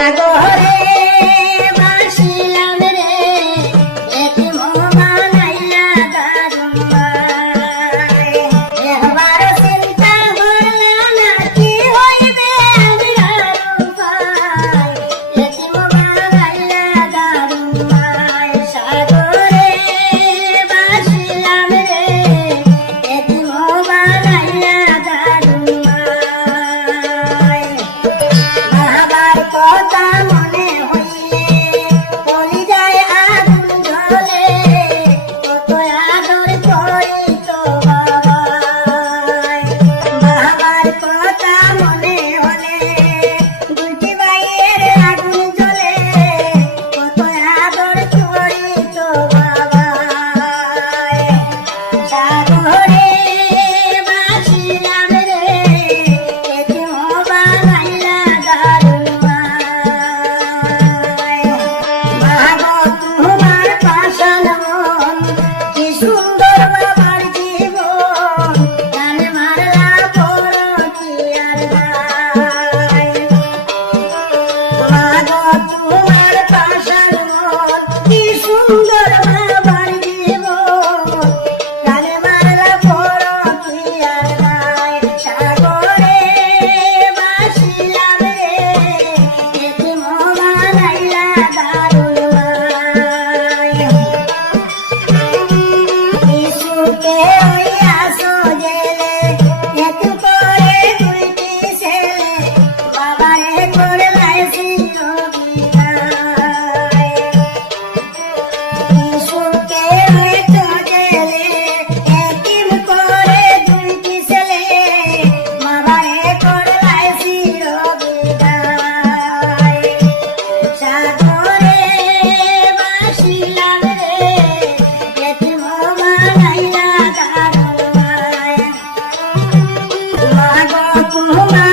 I'm Bye.